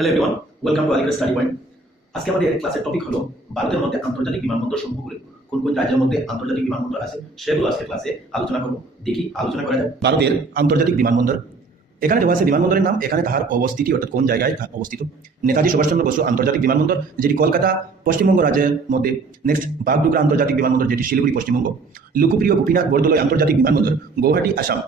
Hello everyone, welcome to Aligarh study point. আজকে আমাদের ক্লাসের টপিক হলো ভারতের মধ্যে আন্তর্জাতিক বিমানবন্দর সমূহগুলো কোন কোন রাজ্যের মধ্যে আন্তর্জাতিক বিমানবন্দর আছে সেগুলো আজকে ক্লাসে আলোচনা করব। দেখি আলোচনা করা যায় ভারতের আন্তর্জাতিক বিমানবন্দর। এখানে দেওয়া আছে বিমানবন্দরের নাম, এখানে তাহার অবস্থিতি অর্থাৎ কোন জায়গায় অবস্থিত। নেতাজি সুভাষচন্দ্র বসু আন্তর্জাতিক বিমানবন্দর, যেটি কলকাতা পশ্চিমবঙ্গ রাজ্যের মধ্যে। নেক্সট, বাগডোগরা আন্তর্জাতিক বিমানবন্দর, যেটি শিলিগুড়ি পশ্চিমবঙ্গ। লোকপ্রিয় গোপীনাথ বরদলৈ আন্তর্জাতিক বিমানবন্দর, গৌহাটি আসাম।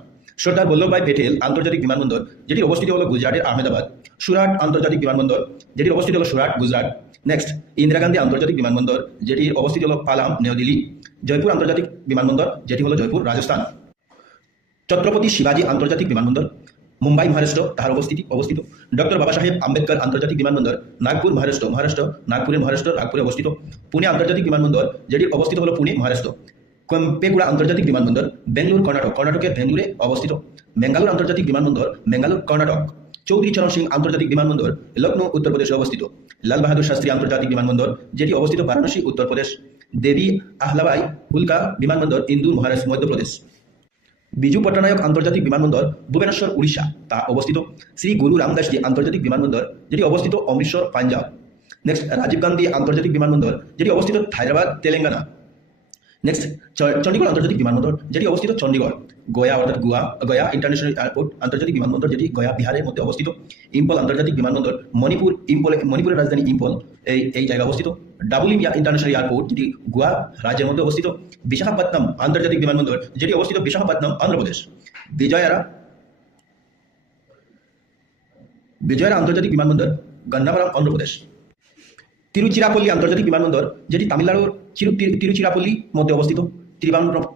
সর্দার বল্লভভাই পেটেল আন্তর্জাতিক বিমানবন্দর, যেটি অবস্থিত হলো গুজরাটের আহমেদাবাদ। সুরাট আন্তর্জাতিক বিমানবন্দর, যেটি অবস্থিত হলো সুরাট, গুজরাট। নেক্সট, ইন্দিরা গান্ধী আন্তর্জাতিক বিমানবন্দর, যেটি অবস্থিত হলো পালাম, নিউদিল্লি। জয়পুর আন্তর্জাতিক বিমানবন্দর, যেটি হলো জয়পুর, রাজস্থান। ছত্রপতি শিবাজী আন্তর্জাতিক বিমানবন্দর, মুম্বাই, মহারাষ্ট্র, তাহার অবস্থিত। ডক্টর বাবা সাহেব আম্বেদকর আন্তর্জাতিক বিমানবন্দর, নাগপুর, মহারাষ্ট্র, নাগপুরে অবস্থিত। পুনে আন্তর্জাতিক বিমানবন্দর, যেটি অবস্থিত হলো পুনে, মহারাষ্ট্র। কেম্পেগুড়া আন্তর্জাতিক বিমানবন্দর, বেঙ্গালুরু, কর্ণাটকের বেঙ্গুরে অবস্থিত। বেঙ্গালুরু আন্তর্জাতিক বিমানবন্দর, বেঙ্গালুরু, কর্ণাটক। চৌধুরী চরণ সিং আন্তর্জাতিক বিমানবন্দর, লখনৌ, উত্তরপ্রদেশে অবস্থিত। লাল বাহাদুর শাস্ত্রী আন্তর্জাতিক বিমানবন্দর, যেটি অবস্থিত বারাণসী, উত্তরপ্রদেশ। দেবী আহলাবাই হুলকা বিমানবন্দর, ইন্দোর, মধ্যপ্রদেশ। বিজু পট্টনায়ক আন্তর্জাতিক বিমানবন্দর, ভুবনেশ্বর, উড়িষ্যা, তা অবস্থিত। শ্রী গুরু রামদাসজি আন্তর্জাতিক বিমানবন্দর, যেটি অবস্থিত অমৃতসর, পাঞ্জাব। নেক্সট, রাজীব গান্ধী আন্তর্জাতিক বিমানবন্দর, যেটি অবস্থিত হায়দ্রাবাদ, তেলেঙ্গানা। নেক্সট, চণ্ডীগড় আন্তর্জাতিক বিমানবন্দর, যেটি অবস্থিত চণ্ডীগড়। গয়া অর্থাৎ গয়া ইন্টারন্যাশনাল এয়ারপোর্ট আন্তর্জাতিক বিমানবন্দর, যেটি গয়া, বিহারের মধ্যে অবস্থিত। ইম্ফল আন্তর্জাতিক বিমানবন্দর, মণিপুরের রাজধানী ইম্ফল, এই জায়গায় অবস্থিত। ডাবুলিম ইন্টারন্যাশনাল এয়ারপোর্ট, যেটি গোয়া রাজ্যের মধ্যে অবস্থিত। বিশাখাপত্তনম আন্তর্জাতিক বিমানবন্দর, যেটি অবস্থিত বিশাখাপত্তনম, অন্ধ্রপ্রদেশ। বিজয়রা আন্তর্জাতিক বিমানবন্দর, গন্নাবরম, অন্ধ্রপ্রদেশ। তিরুচিরাপল্লী আন্তর্জাতিক বিমানবন্দর, যেটি তামিলনাড়ুর তিরুচিরাপল্লী মধ্যে অবস্থিত।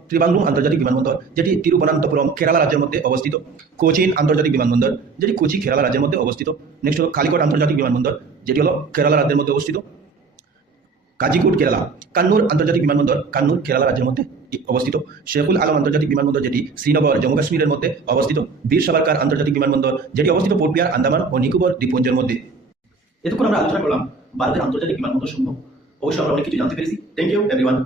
ত্রিবান্দ্রম আন্তর্জাতিক বিমানবন্দর, যেটি তিরুবনন্তপুরম, কেরালা রাজ্যের মধ্যে অবস্থিত। কোচিন আন্তর্জাতিক বিমানবন্দর, যেটি কোচি, কেরালা রাজ্যের মধ্যে অবস্থিত। নেক্সট হলো কালিকট আন্তর্জাতিক বিমানবন্দর, যেটি হলো কেরালা রাজ্যের মধ্যে অবস্থিত। কাজিকুড, কেরালা। কান্নুর আন্তর্জাতিক বিমানবন্দর, কান্নুর, কেরালা রাজ্যের মধ্যে অবস্থিত। শেখুল আলম আন্তর্জাতিক বিমানবন্দর, যেটি শ্রীনগর, জম্মু কাশ্মীরের মধ্যে অবস্থিত। বীর সাভারকার আন্তর্জাতিক বিমানবন্দর, যেটি অবস্থিত পোর্ট ব্লেয়ার, আন্দামান ও নিকোবর দ্বীপপুঞ্জের মধ্যে। এতক্ষণ আমরা আলোচনা করলাম ভারতের আন্তর্জাতিক বিমানবন্দর সমূহ। অবশ্যই আমরা অনেক কিছু জানতে পেরেছি। Thank you everyone.